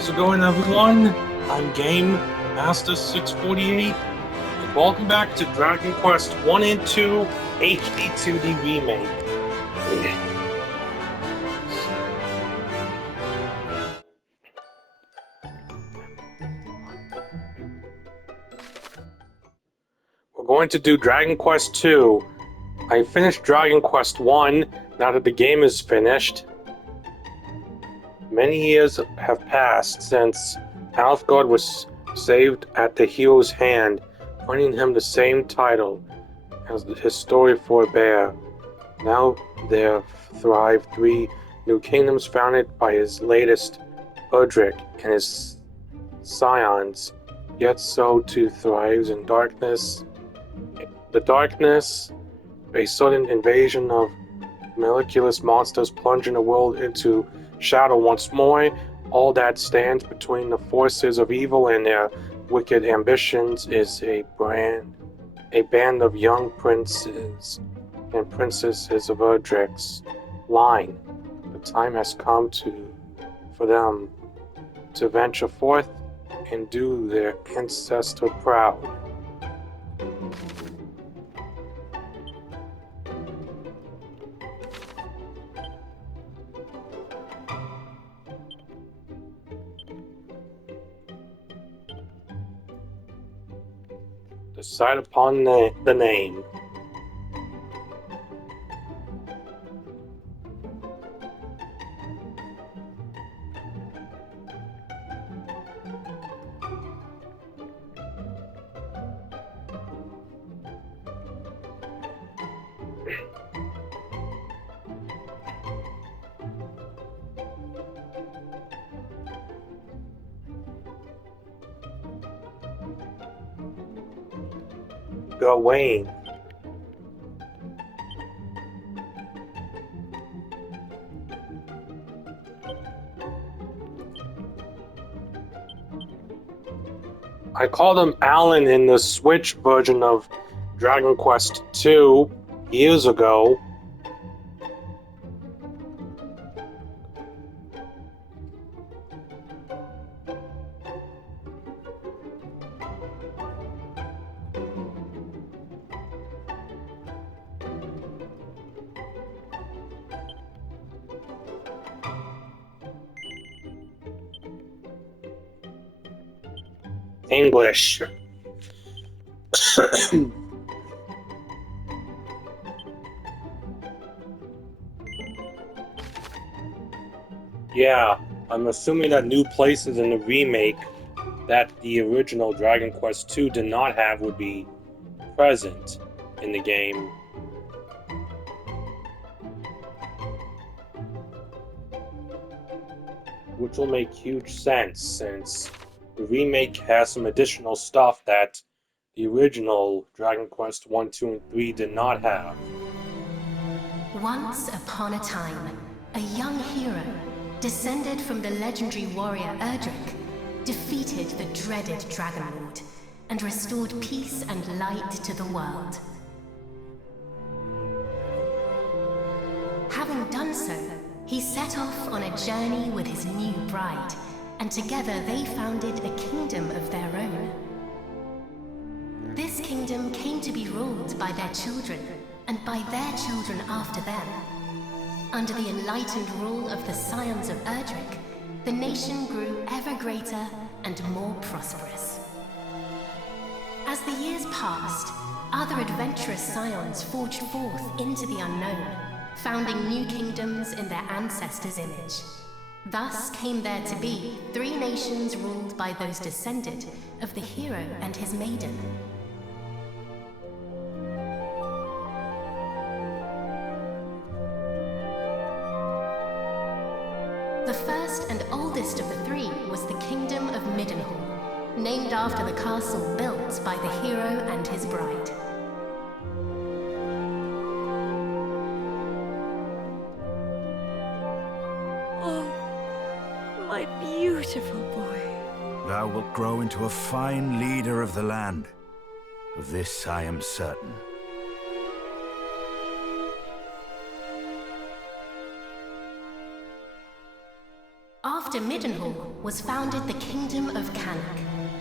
How's it going, everyone? I'm Game Master 648, and welcome back to Dragon Quest 1 and 2 HD-2D Remake. We're going to do Dragon Quest 2. I finished Dragon Quest 1, now that the game is finished. Many years have passed since Alfgard was saved at the hero's hand, earning him the same title as his story forbear. Now there thrive three new kingdoms founded by his latest Erdrick and his scions, yet so too thrives in darkness. The darkness, a sudden invasion of miraculous monsters plunging the world into shadow once more. All that stands between the forces of evil and their wicked ambitions is a band of young princes and princesses of Erdrick's line. The time has come for them to venture forth and do their ancestor proud. Decide upon the name. Gawain. I called him Alan in the Switch version of Dragon Quest 2 years ago. English. Yeah, I'm assuming that new places in the remake that the original Dragon Quest 2 did not have would be present in the game. Which will make huge sense since the remake has some additional stuff that the original Dragon Quest 1, 2, and 3 did not have. Once upon a time, a young hero, descended from the legendary warrior Erdrick, defeated the dreaded Dragon Lord and restored peace and light to the world. Having done so, he set off on a journey with his new bride, and together they founded a kingdom of their own. This kingdom came to be ruled by their children, and by their children after them. Under the enlightened rule of the scions of Erdrick, the nation grew ever greater and more prosperous. As the years passed, other adventurous scions forged forth into the unknown, founding new kingdoms in their ancestors' image. Thus came there to be three nations ruled by those descended of the hero and his maiden. The first and oldest of the three was the Kingdom of Middenhall, named after the castle built by the hero and his bride. Oh, my beautiful boy. Thou wilt grow into a fine leader of the land. Of this I am certain. After Middenhall was founded the Kingdom of Canuck,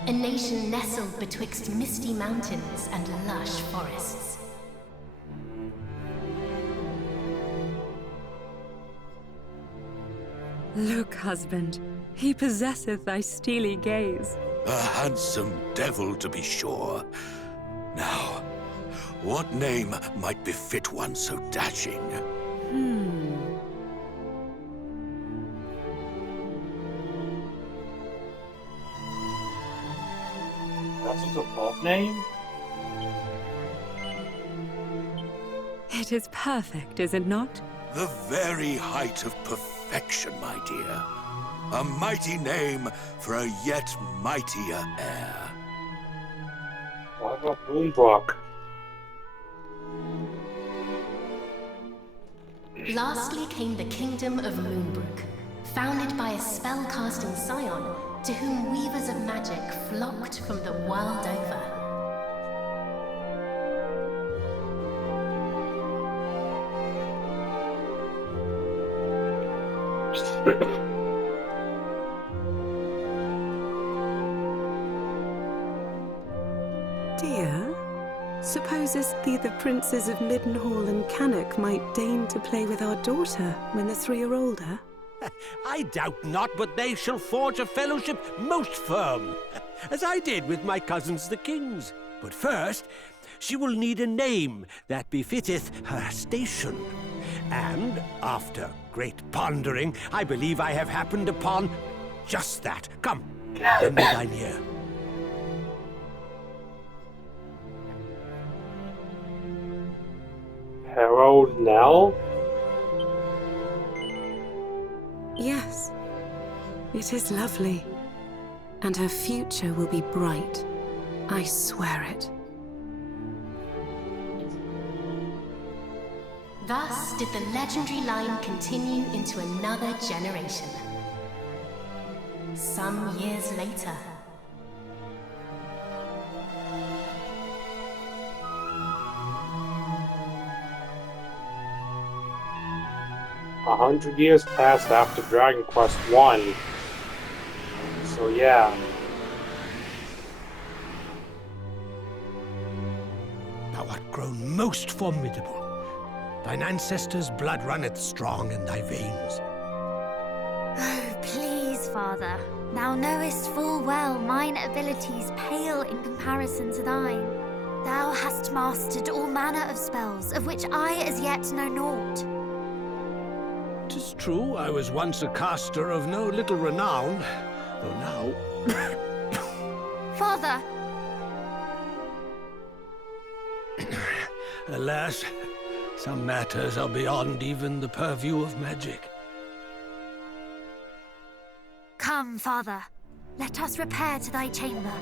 a nation nestled betwixt misty mountains and lush forests. Look, husband, he possesseth thy steely gaze. A handsome devil, to be sure. Now, what name might befit one so dashing? That's a default name? It is perfect, is it not? The very height of perfection, my dear. A mighty name for a yet mightier heir. What about Moonbrook? Lastly came the Kingdom of Moonbrook, founded by a spell-casting scion to whom weavers of magic flocked from the world over. Dear, supposest thee the princes of Middenhall and Canuck might deign to play with our daughter when the three are older? I doubt not, but they shall forge a fellowship most firm, as I did with my cousins the kings. But first, she will need a name that befitteth her station. And, after great pondering, I believe I have happened upon just that. Come, lend me thine ear. Harold Nell? Yes, it is lovely. And her future will be bright. I swear it. Thus did the legendary line continue into another generation. Some years later, 100 years passed after Dragon Quest I. So yeah. Thou art grown most formidable. Thine ancestors' blood runneth strong in thy veins. Oh, please, Father. Thou knowest full well mine abilities pale in comparison to thine. Thou hast mastered all manner of spells, of which I as yet know naught. 'Tis true, I was once a caster of no little renown, though now... Father! Alas, some matters are beyond even the purview of magic. Come, Father. Let us repair to thy chamber.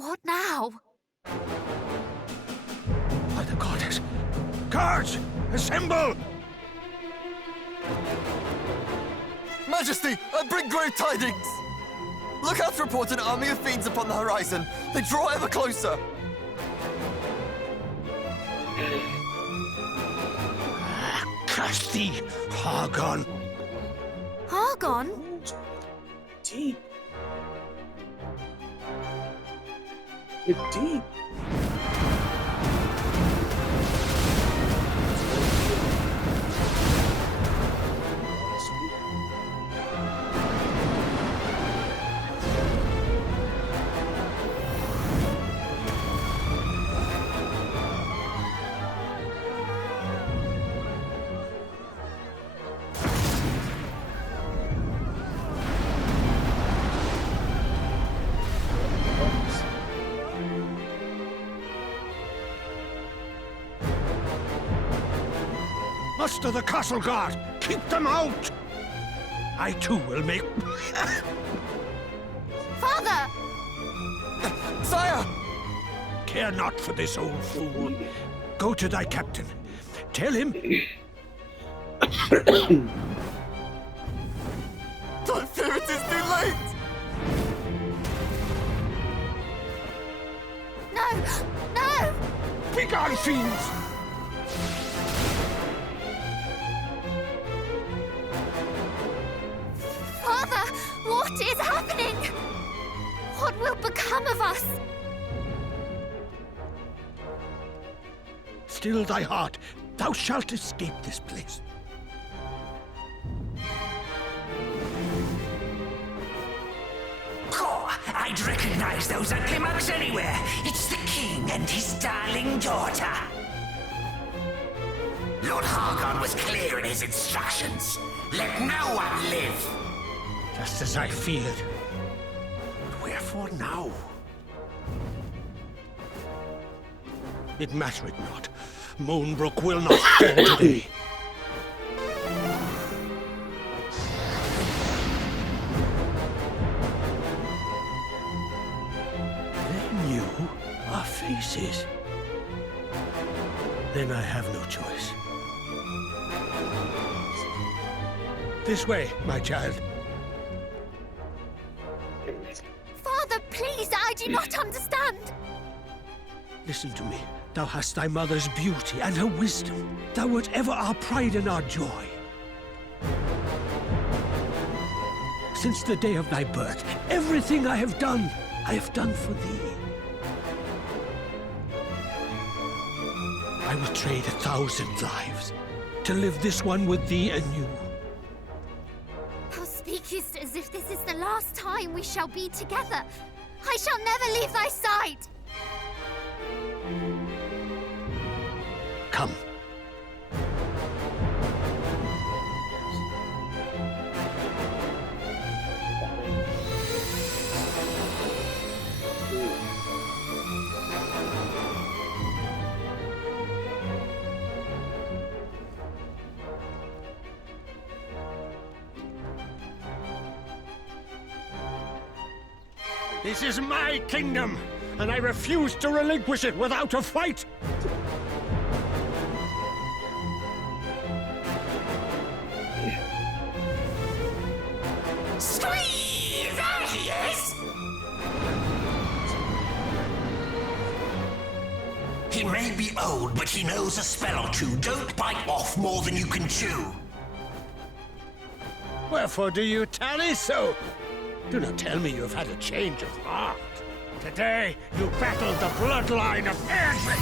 What now? By the goddess! Guards! Assemble! Majesty, I bring great tidings! Lookouts report an army of fiends upon the horizon. They draw ever closer. Curse thee, Hargon! Hargon? Deep. It's deep. Muster the castle guard! Keep them out! I too will make... Father! Sire! Care not for this old fool. Go to thy captain. Tell him... I fear it is too late! No! No! Begone, fiends! Father, what is happening? What will become of us? Still thy heart. Thou shalt escape this place. Oh, I'd recognize those ugly mugs anywhere. It's the king and his darling daughter. Lord Hargon was clear in his instructions. Let no one live. Just as I feared. But wherefore now? It mattereth not. Moonbrook will not fall today. They knew our faces. Then I have no choice. This way, my child. Father, please, I do not understand. Listen to me. Thou hast thy mother's beauty and her wisdom. Thou wert ever our pride and our joy. Since the day of thy birth, everything I have done for thee. I would trade 1,000 lives to live this one with thee anew. Thou speakest as if this is the last time we shall be together. I shall never leave thy side. Come. This is my kingdom, and I refuse to relinquish it without a fight! Squee! There he is! He may be old, but he knows a spell or two. Don't bite off more than you can chew. Wherefore do you tarry so? Do not tell me you have had a change of heart. Today, you battled the bloodline of Erdrick!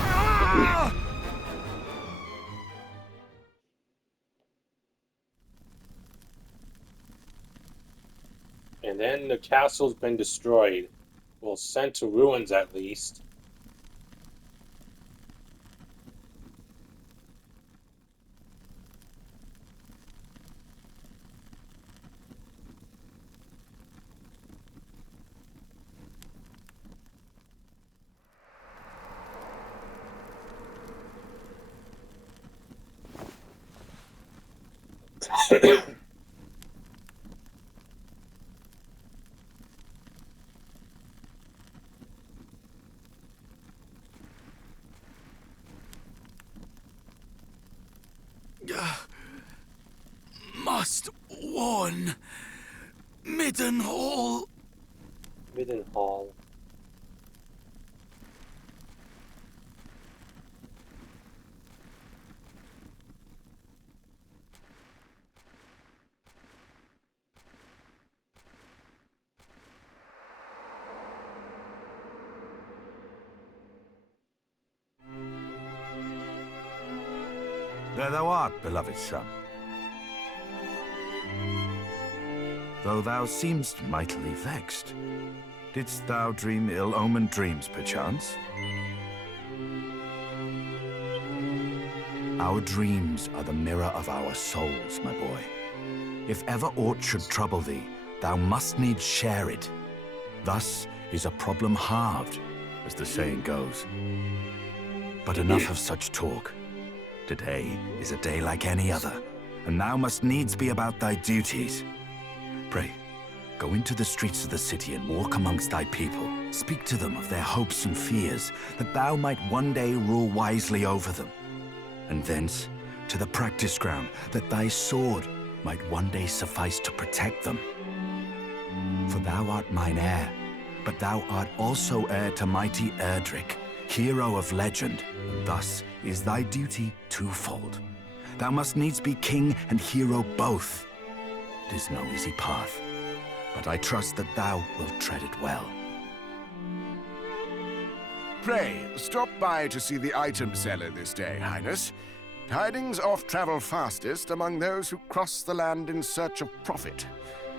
Ah! And then the castle's been destroyed. Well, sent to ruins at least. Must warn. Midden Hall. Midden Hall. There thou art, beloved son. Though thou seem'st mightily vexed, didst thou dream ill-omened dreams, perchance? Our dreams are the mirror of our souls, my boy. If ever aught should trouble thee, thou must needs share it. Thus is a problem halved, as the saying goes. But enough of such talk. Today is a day like any other, and thou must needs be about thy duties. Pray, Go into the streets of the city and walk amongst thy people. Speak to them of their hopes and fears, that thou might one day rule wisely over them. And thence to the practice ground, that thy sword might one day suffice to protect them. For thou art mine heir, but thou art also heir to mighty Erdrick, hero of legend. Thus is thy duty twofold. Thou must needs be king and hero both. 'Tis no easy path, but I trust that thou wilt tread it well. Pray, stop by to see the item seller this day, Highness. Tidings oft travel fastest among those who cross the land in search of profit.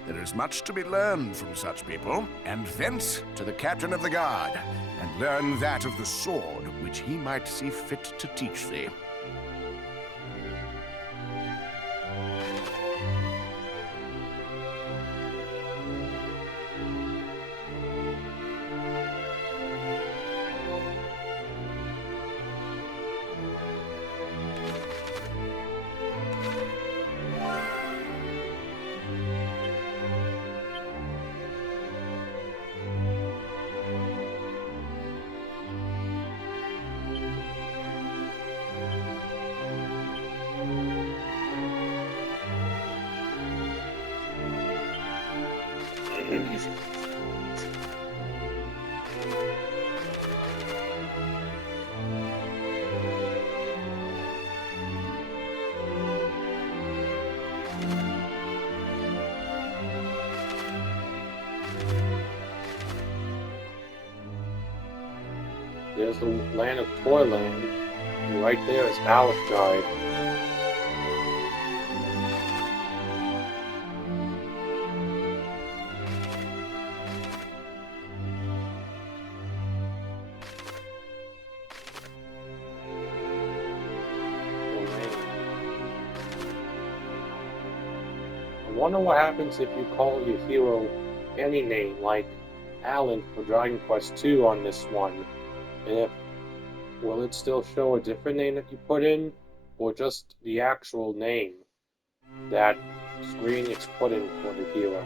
There is much to be learned from such people, and thence to the captain of the guard, and learn that of the sword which he might see fit to teach thee. There's the land of Toyland, and right there is Aleph Guide. I wonder what happens if you call your hero any name, like Alan for Dragon Quest II on this one. And if, will it still show a different name that you put in, or just the actual name that Square Enix put in for the hero?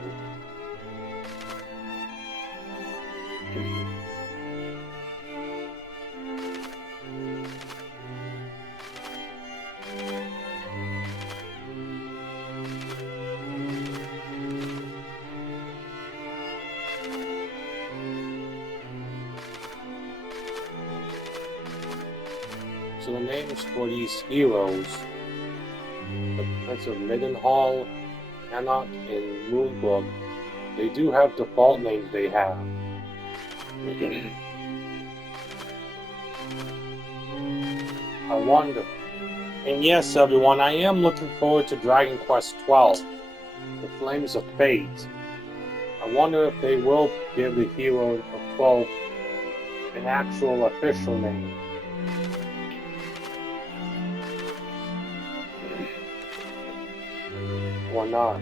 So the names for these heroes, the Prince of Middenhall, Canuck, and Moonbrook, they do have default names they have. I wonder. And yes, everyone, I am looking forward to Dragon Quest XII, The Flames of Fate. I wonder if they will give the hero of 12 an actual official name. Or not.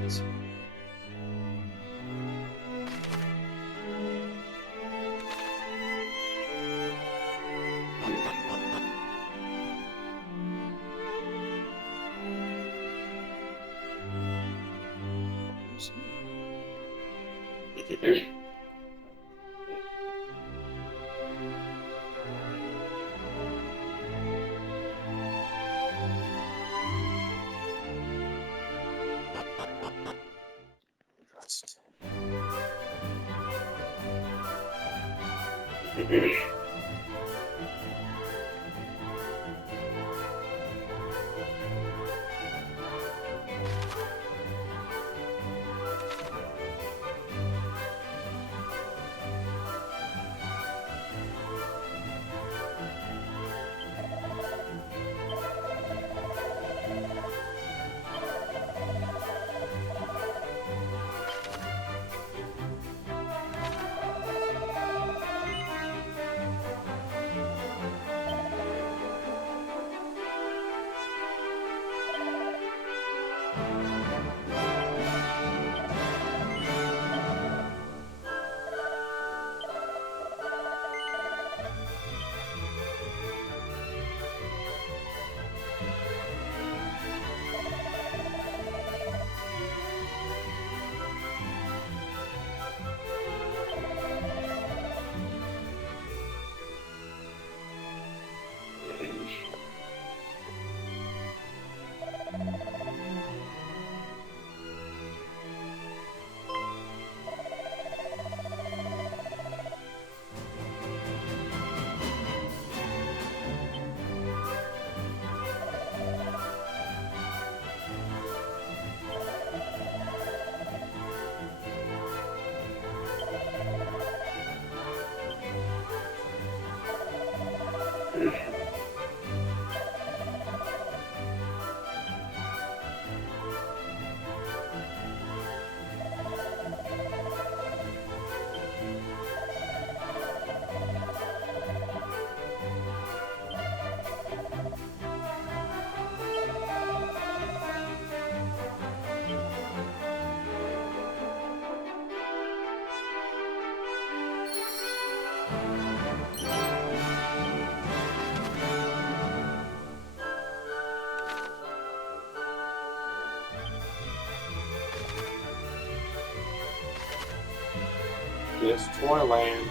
Here's Toyland.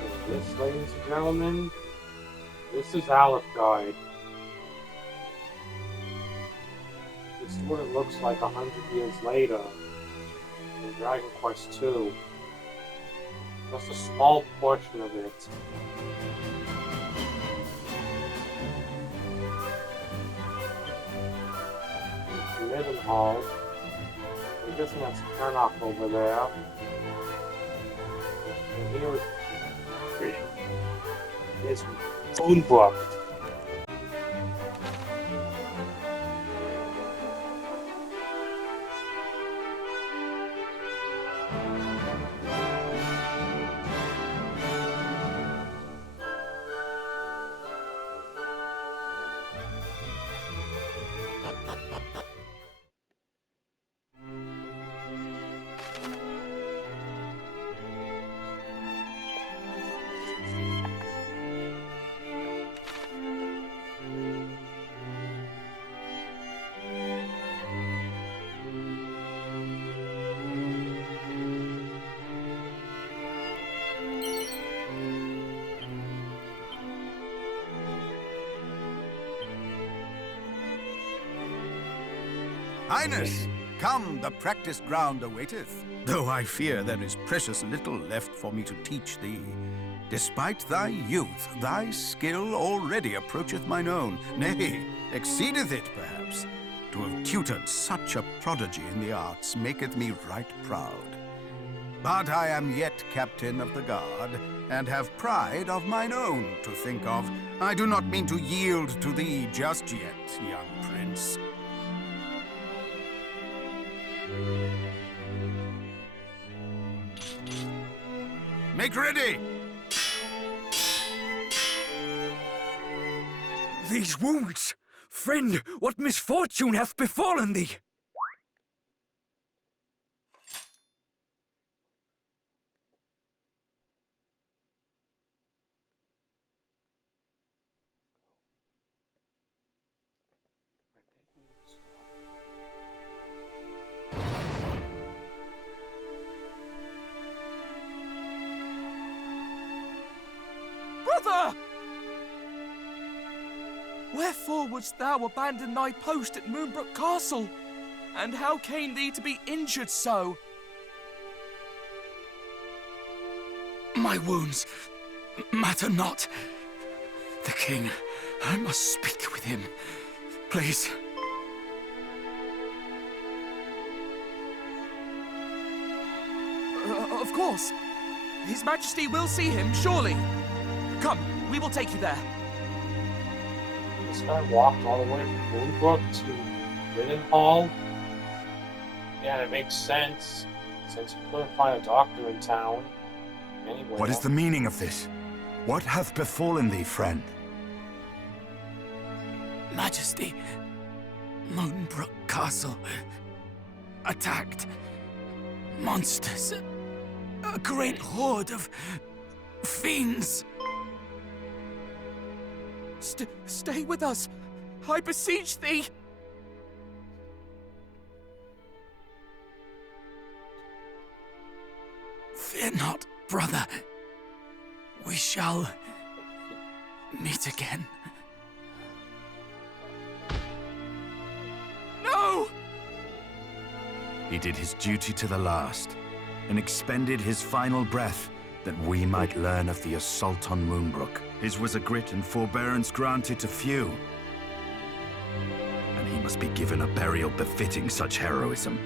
And this, ladies and gentlemen, this is Aleph Guide. This is what it looks like 100 years later in Dragon Quest II. Just a small portion of it. Midden Hall. I'm guessing that's Turnock over there. And here is Moonbrook. Highness, come, the practice ground awaiteth. Though I fear there is precious little left for me to teach thee. Despite thy youth, thy skill already approacheth mine own, nay, exceedeth it perhaps. To have tutored such a prodigy in the arts maketh me right proud. But I am yet captain of the guard, and have pride of mine own to think of. I do not mean to yield to thee just yet, young prince. Make ready! These wounds! Friend, what misfortune hath befallen thee? Brother! Wherefore wouldst thou abandon thy post at Moonbrook Castle? And how came thee to be injured so? My wounds matter not. The king, I must speak with him. Please. Of course. His Majesty will see him, surely. Come, we will take you there. This guy walked all the way from Moonbrook to Midden Hall. Yeah, it makes sense, since he couldn't find a doctor in town. Anyway. What is the meaning of this? What hath befallen thee, friend? Majesty, Moonbrook Castle attacked. Monsters. A great horde of fiends. Stay with us, I beseech thee. Fear not, brother. We shall meet again. No! He did his duty to the last, and expended his final breath that we might learn of the assault on Moonbrook. His was a grit and forbearance granted to few, and he must be given a burial befitting such heroism.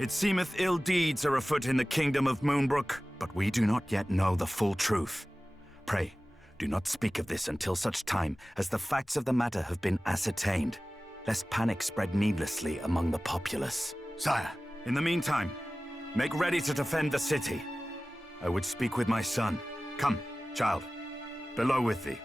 It seemeth ill deeds are afoot in the kingdom of Moonbrook, but we do not yet know the full truth. Pray, do not speak of this until such time as the facts of the matter have been ascertained, lest panic spread needlessly among the populace. Sire, in the meantime, make ready to defend the city. I would speak with my son. Come, child, below with thee.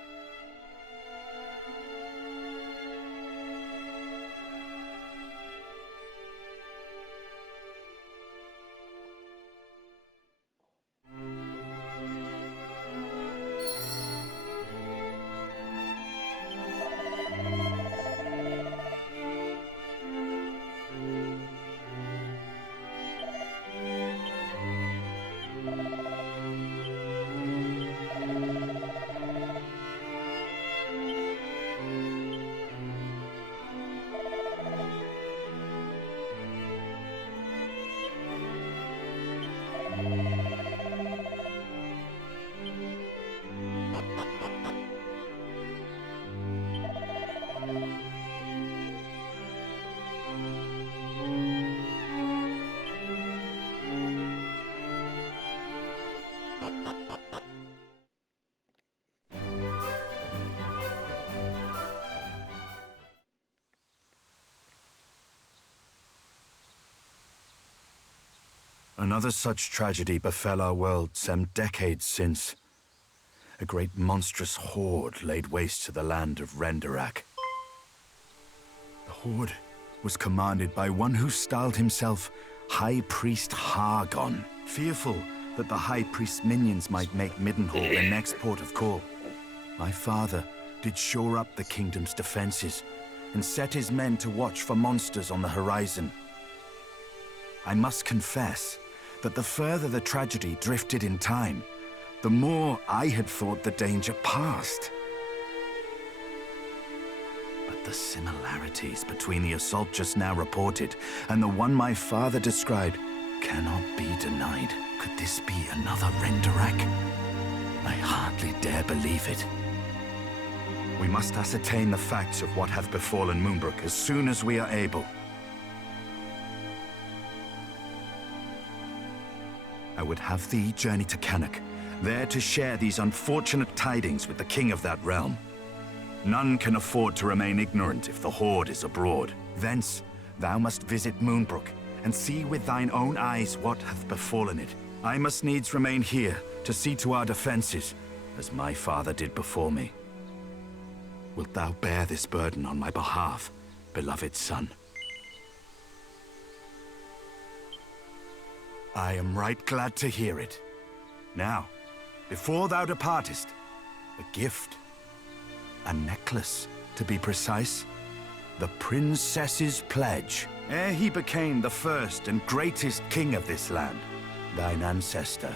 Another such tragedy befell our world some decades since. A great monstrous horde laid waste to the land of Renderak. The horde was commanded by one who styled himself High Priest Hargon, fearful that the High Priest's minions might make Middenhall their next port of call. My father did shore up the kingdom's defenses and set his men to watch for monsters on the horizon. I must confess that the further the tragedy drifted in time, the more I had thought the danger past. But the similarities between the assault just now reported and the one my father described cannot be denied. Could this be another Renderak? I hardly dare believe it. We must ascertain the facts of what hath befallen Moonbrook as soon as we are able. I would have thee journey to Cannock, there to share these unfortunate tidings with the king of that realm. None can afford to remain ignorant if the horde is abroad. Thence, thou must visit Moonbrook, and see with thine own eyes what hath befallen it. I must needs remain here to see to our defenses, as my father did before me. Wilt thou bear this burden on my behalf, beloved son? I am right glad to hear it. Now, before thou departest, a gift. A necklace, to be precise. The princess's pledge. Ere he became the first and greatest king of this land, thine ancestor,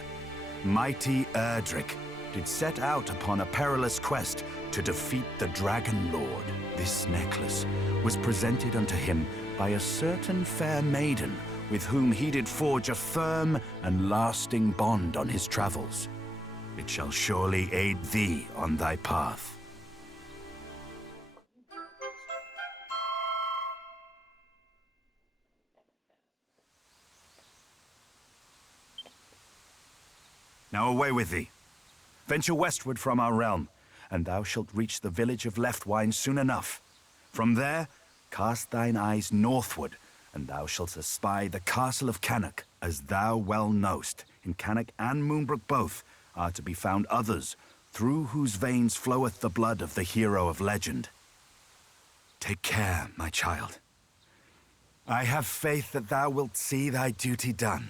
mighty Erdrick, did set out upon a perilous quest to defeat the Dragon Lord. This necklace was presented unto him by a certain fair maiden with whom he did forge a firm and lasting bond on his travels. It shall surely aid thee on thy path. Now away with thee. Venture westward from our realm, and thou shalt reach the village of Leftwine soon enough. From there, cast thine eyes northward, and thou shalt espy the castle of Cannock. As thou well knowst, in Cannock and Moonbrook both are to be found others, through whose veins floweth the blood of the hero of legend. Take care, my child. I have faith that thou wilt see thy duty done.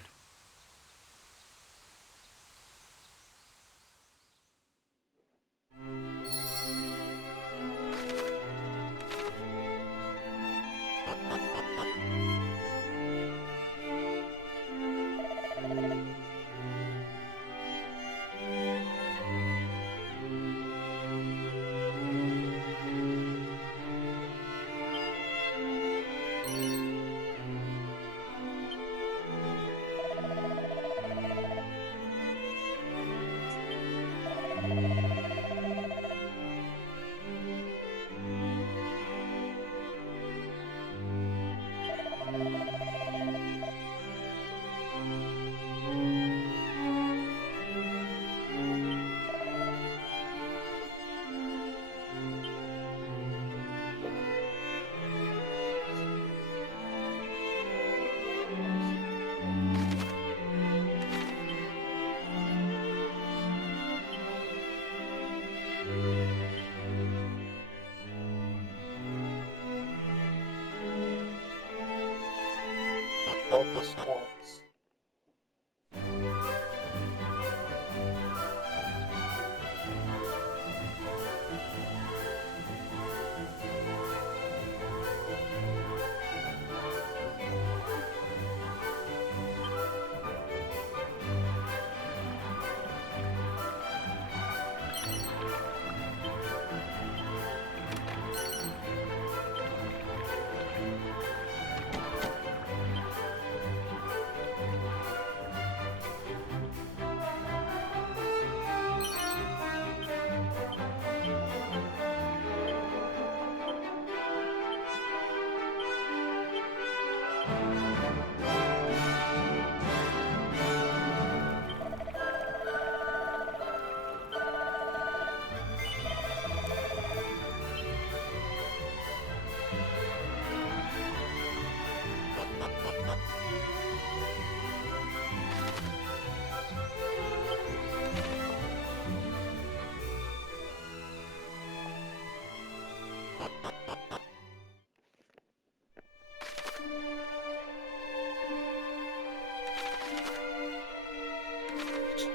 Yeah,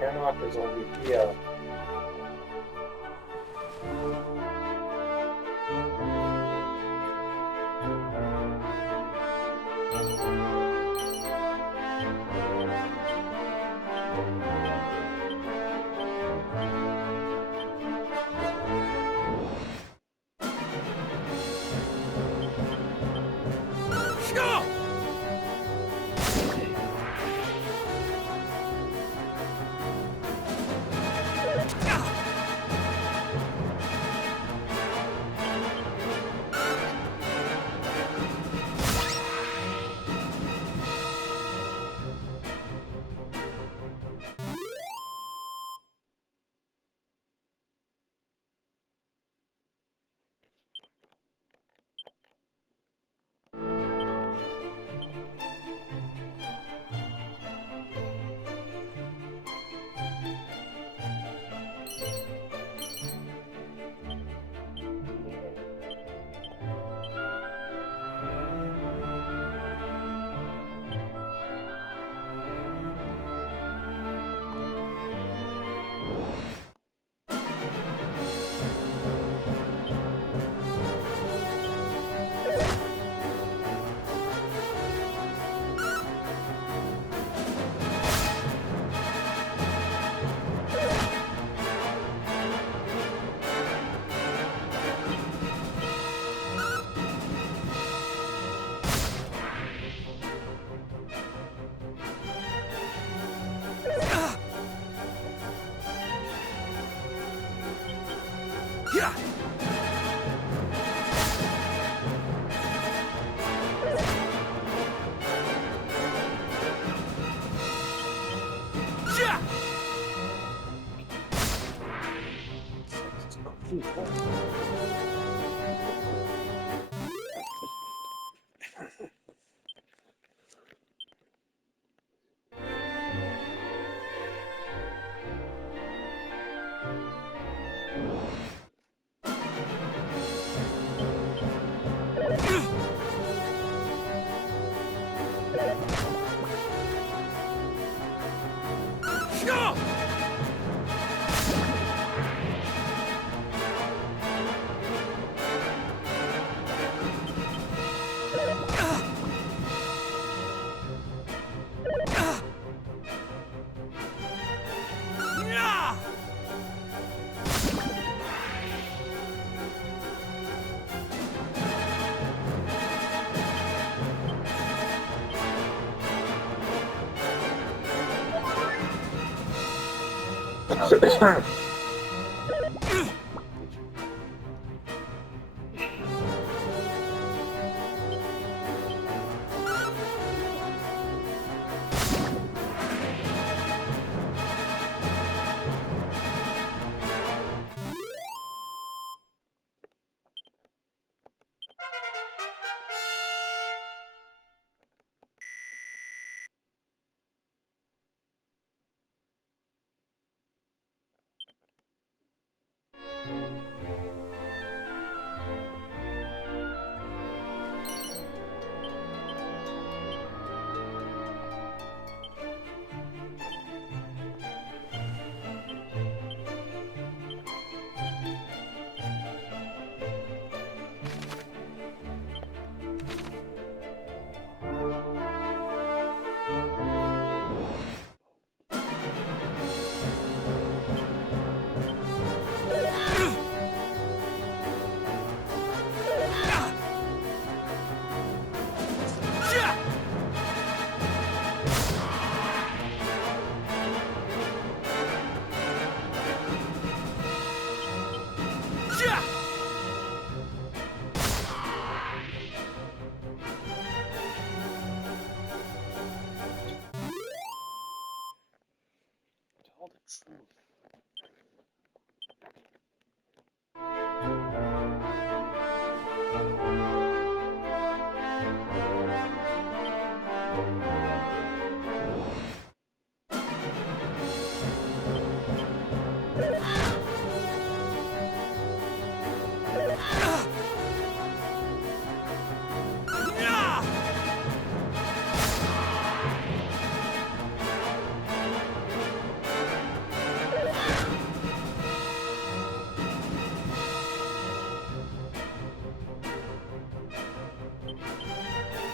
Kenlock is over here.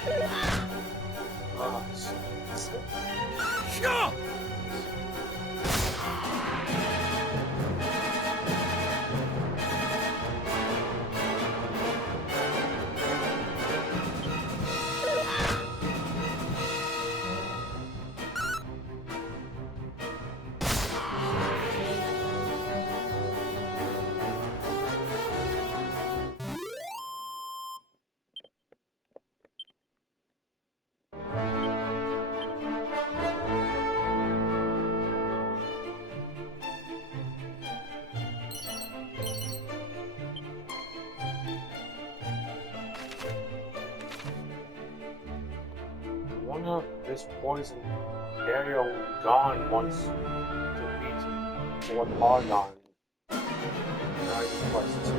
Sure! I wonder if this poison area will be gone once defeat Lord Argon. Dragon Quest 2.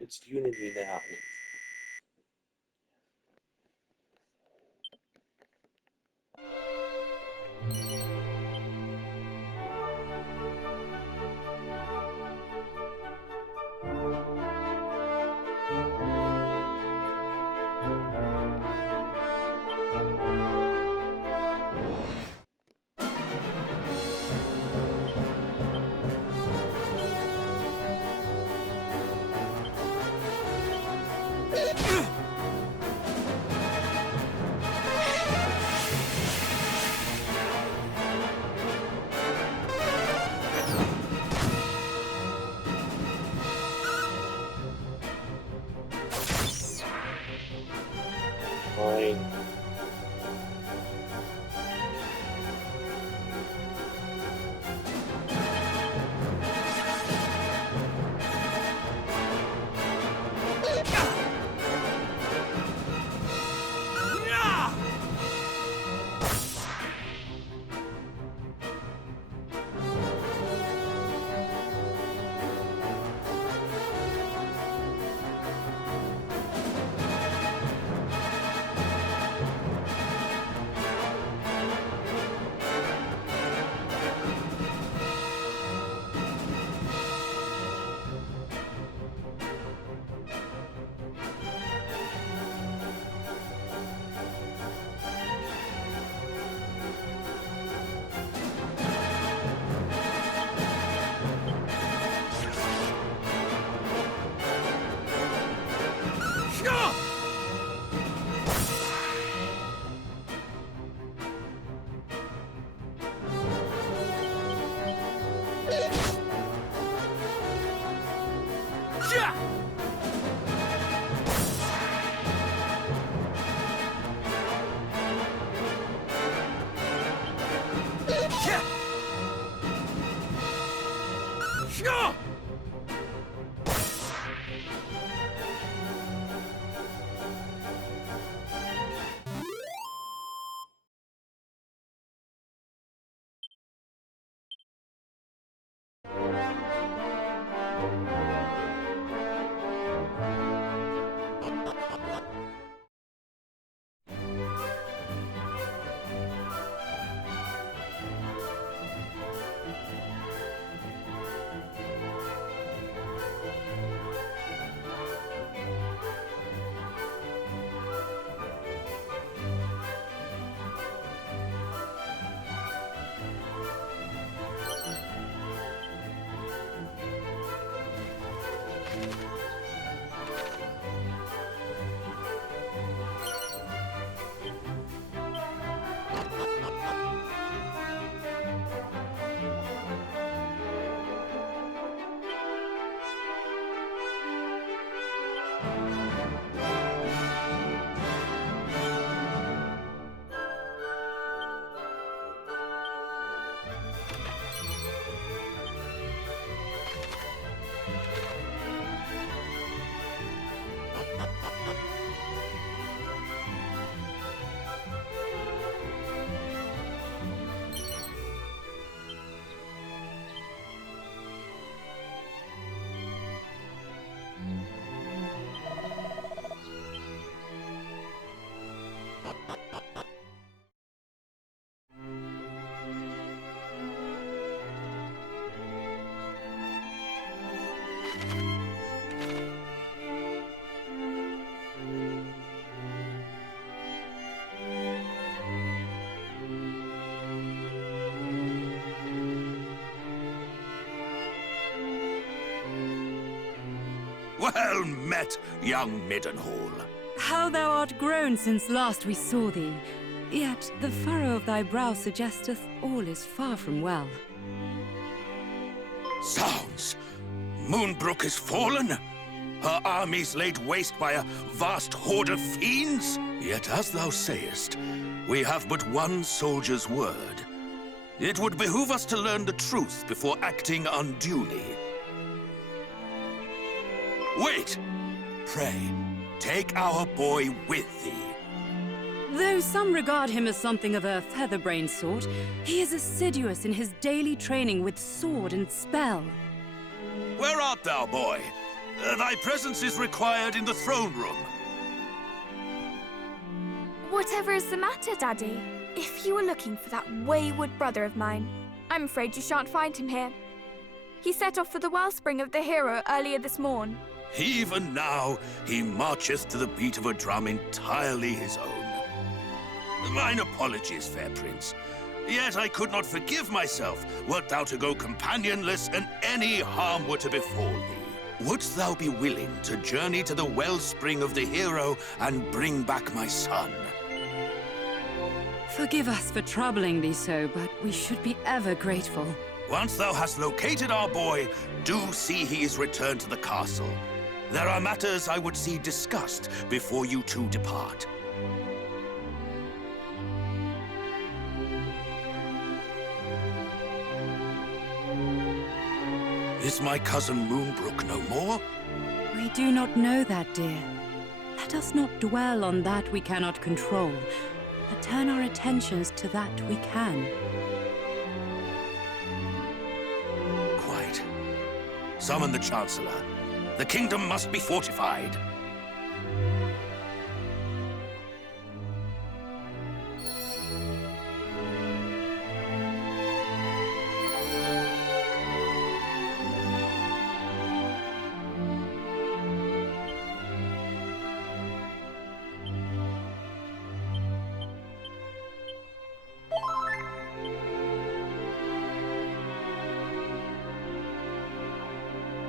It's unity now. Fine. Well met, young Middenhall. How thou art grown since last we saw thee. Yet the furrow of thy brow suggesteth all is far from well. Sounds! Moonbrook is fallen? Her armies laid waste by a vast horde of fiends? Yet as thou sayest, we have but one soldier's word. It would behoove us to learn the truth before acting unduly. Wait! Pray, take our boy with thee. Though some regard him as something of a featherbrained sort, he is assiduous in his daily training with sword and spell. Where art thou, boy? Thy presence is required in the throne room. Whatever is the matter, Daddy? If you were looking for that wayward brother of mine, I'm afraid you shan't find him here. He set off for the wellspring of the hero earlier this morn. Even now, he marcheth to the beat of a drum entirely his own. Mine apologies, fair prince. Yet I could not forgive myself wert thou to go companionless and any harm were to befall thee. Wouldst thou be willing to journey to the wellspring of the hero and bring back my son? Forgive us for troubling thee so, but we should be ever grateful. Once thou hast located our boy, do see he is returned to the castle. There are matters I would see discussed before you two depart. Is my cousin Moonbrook no more? We do not know that, dear. Let us not dwell on that we cannot control, but turn our attentions to that we can. Quite. Summon the Chancellor. The kingdom must be fortified.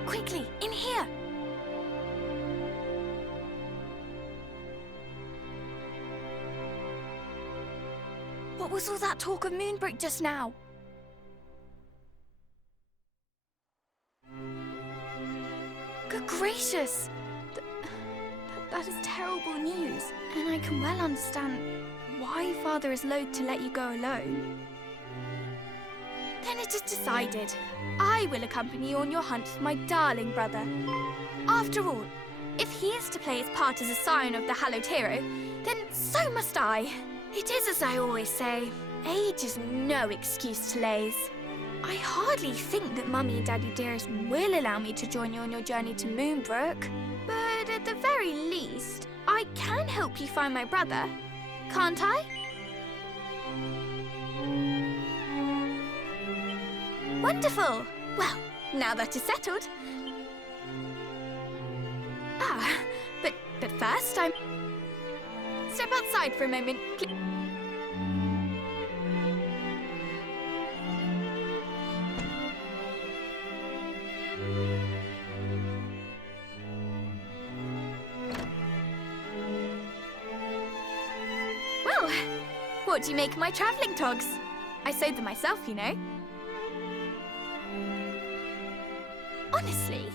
Quickly, in here! What was all that talk of Moonbrook just now? Good gracious! That is terrible news, and I can well understand why Father is loath to let you go alone. Then it is decided. I will accompany you on your hunt for my darling brother. After all, if he is to play his part as a scion of the hallowed hero, then so must I. It is as I always say, age is no excuse to laze. I hardly think that Mummy and Daddy dearest will allow me to join you on your journey to Moonbrook. But at the very least, I can help you find my brother, can't I? Wonderful! Well, now that is settled. But first I'm... Step outside for a moment, please. Well, what do you make of my travelling togs? I sewed them myself, you know. Honestly,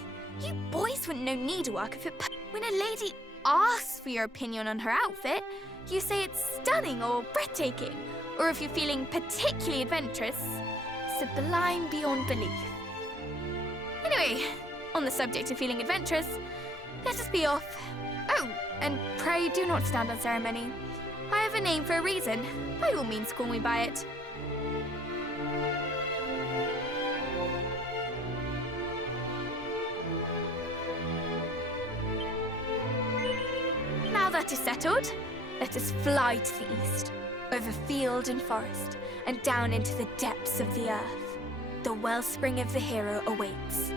you boys wouldn't know needlework if it... When a lady asks for your opinion on her outfit, you say it's stunning or breathtaking, or if you're feeling particularly adventurous, sublime beyond belief. Anyway, on the subject of feeling adventurous, let us be off. Oh, and pray do not stand on ceremony. I have a name for a reason. By all means, call me by it. Now that is settled, let us fly to the east, over field and forest, and down into the depths of the earth. The wellspring of the hero awaits.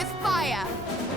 with fire!